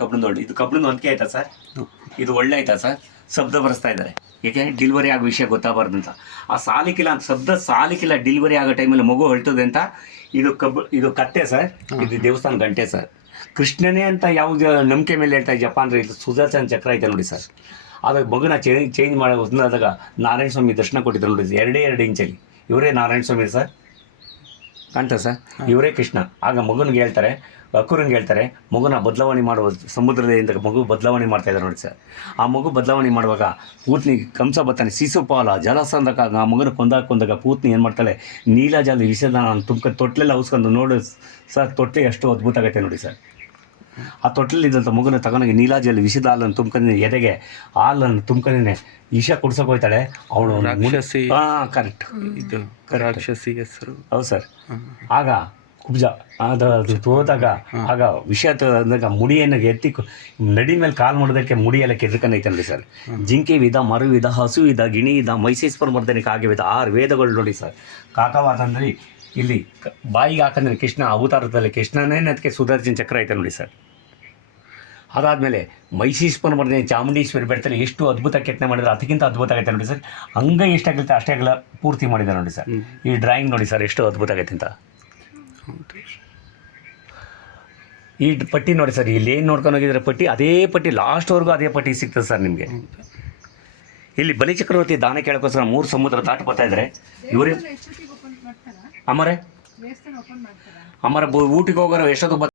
ಕಬ್ಬಿಣದ ಒಳ್ಳೆ ಇದು ಕಬ್ಬಿಣದ ಹೊಂದಿಕೆ ಆಯ್ತಾ ಸರ್? ಇದು ಒಳ್ಳೆ ಆಯ್ತಾ ಸರ್? ಶಬ್ದ ಬರೆಸ್ತಾ ಇದ್ದಾರೆ ಏಕೆ ಡಿಲಿವರಿ ಆಗೋ ವಿಷಯ ಗೊತ್ತಾಗಬಾರ್ದು ಅಂತ. ಆ ಸಾಲಿಕಿಲ್ಲ ಅಂತ ಶಬ್ದ ಸಾಲಿಕಿಲ್ಲ ಡಿಲಿವರಿ ಆಗೋ ಟೈಮಲ್ಲಿ ಮಗು ಹೊಳ್ತದೆ ಅಂತ. ಇದು ಕತ್ತೆ ಸರ್, ಇದು ದೇವಸ್ಥಾನ ಗಂಟೆ ಸರ್. ಕೃಷ್ಣನೇ ಅಂತ ಯಾವುದು ನಂಬಿಕೆ ಮೇಲೆ ಹೇಳ್ತಾ ಇದೆಯಪ್ಪ ಅಂದರೆ ಇದು ಸುದರ್ಶನ ಚಕ್ರ ಐತೆ ನೋಡಿ ಸರ್. ಆದಾಗ ಮಗುನ ಚೇಂಜ್ ಮಾಡಿ ಹೊಂದಾದಾಗ ನಾರಾಯಣ ಸ್ವಾಮಿ ದರ್ಶನ ಕೊಟ್ಟಿದ್ರು ನೋಡಿ, 2 ಇಂಚಲ್ಲಿ. ಇವರೇ ನಾರಾಯಣ ಸ್ವಾಮಿ ಸರ್, ಕಾಣ್ತಾ ಸರ್? ಇವರೇ ಕೃಷ್ಣ. ಆಗ ಮಗುನಿಗೆ ಹೇಳ್ತಾರೆ, ಅಕ್ಕುರಂಗೆ ಹೇಳ್ತಾರೆ, ಮಗುನ ಬದಲಾವಣೆ ಮಾಡುವ ಸಮುದ್ರದಿಂದ ಮಗು ಬದಲಾವಣೆ ಮಾಡ್ತಾ ಇದ್ದಾರೆ ನೋಡಿ ಸರ್. ಆ ಮಗು ಬದಲಾವಣೆ ಮಾಡುವಾಗ ಪೂತ್ನಿ ಕಂಸ ಬರ್ತಾನೆ, ಶಿಶುಪಾಲ ಜಲಸಂದಕ ಆ ಮಗುನ ಕೊಂದಾಗ ಪೂತ್ನಿ ಏನು ಮಾಡ್ತಾಳೆ, ನೀಲಜಲ ವಿಷದ ತೊಟ್ಲೆಲ್ಲ ಉಸ್ಕೊಂಡು ನೋಡು ಸರ್. ತೊಟ್ಲಿ ಎಷ್ಟು ಅದ್ಭುತ ಆಗೈತೆ ನೋಡಿ ಸರ್. ಆ ತೊಟ್ಲಲ್ಲಿದ್ದಂಥ ಮಗುನ ತಗೊಂಡೋಗಿ ನೀಲಾಜಲ್ಲಿ ವಿಷದ ಹಾಲನ್ನು ತುಂಬ್ಕೊಂಡಿ ಎದೆಗೆ ಹಾಲನ್ನು ತುಂಬ್ಕೊಂಡೇ ವಿಷ ಕುಡ್ಸೋಕೆ ಹೋಗ್ತಾಳೆ ಅವಳು. ಕರೆಕ್ಟ್, ಇದು ರಾಕ್ಷಸಿ ಹೆಸರು. ಹೌದು ಸರ್. ಆಗ ಕುಬ್ಜ ಅದು ತೋದಾಗ ಆಗ ವಿಷ ಅಂದಾಗ ಮುಡಿಯನ್ನು ಎತ್ತಿ ನಡಿ ಮೇಲೆ ಕಾಲು ಮಾಡೋದಕ್ಕೆ ಮುಡಿಯೆಲ್ಲ ಕೆದ್ಕೊಂಡೈತೆ ನೋಡಿ ಸರ್. ಜಿಂಕೆ ವಿಧ, ಮರು ವಿಧ, ಹಸು ವಿಧ, ಗಿಣಿ ವಿಧ, ಮೈಸೇಶ್ವರ ಮರ್ದನೆ ಕಾಗೆ ವಿಧ, 6 ವೇದಗಳು ನೋಡಿ ಸರ್. ಕಾಕವಾದಂದ್ರೆ ಇಲ್ಲಿ ಬಾಯಿಗೆ ಹಾಕಂದ್ರೆ ಕೃಷ್ಣ ಅವತಾರದಲ್ಲಿ ಕೃಷ್ಣನೇ ಅದಕ್ಕೆ ಸುದರ್ಶನ ಚಕ್ರ ಐತೆ ನೋಡಿ ಸರ್. ಅದಾದಮೇಲೆ ಮೈಸೇಶ್ವರ ಮರ್ದನೆ ಚಾಮುಂಡೇಶ್ವರಿ ಬೆಟ್ಟದಲ್ಲಿ ಎಷ್ಟು ಅದ್ಭುತ ಕೆತ್ತನೆ ಮಾಡಿದ್ರೆ ಅದಕ್ಕಿಂತ ಅದ್ಭುತ ಆಗೈತೆ ನೋಡಿ ಸರ್. ಅಂಗ ಎಷ್ಟಾಗುತ್ತೆ ಅಷ್ಟೇ ಆಗಲ್ಲ ಪೂರ್ತಿ ಮಾಡಿದ್ದಾರೆ ನೋಡಿ ಸರ್. ಈ ಡ್ರಾಯಿಂಗ್ ನೋಡಿ ಸರ್ ಎಷ್ಟು ಅದ್ಭುತ ಆಗೈತೆ ಅಂತ. ಈ ಪಟ್ಟಿ ನೋಡಿ ಸರ್, ಇಲ್ಲಿ ಏನು ನೋಡ್ಕೊಂಡು ಹೋಗಿದ್ರೆ ಪಟ್ಟಿ, ಅದೇ ಪಟ್ಟಿ ಲಾಸ್ಟ್ವರೆಗೂ ಅದೇ ಪಟ್ಟಿ ಸಿಗ್ತದೆ ಸರ್ ನಿಮಗೆ. ಇಲ್ಲಿ ಬಲಿಚಕ್ರವರ್ತಿ ದಾನ ಕೇಳೋಕ್ಕೋಸ್ಕರ 3 ಸಮುದ್ರ ದಾಟ ಬರ್ತಾ ಇದ್ದಾರೆ ಇವರೇ. ಅಮರೇ ಊಟಿಗೆ ಹೋಗೋರು ಎಷ್ಟೊತ್ತು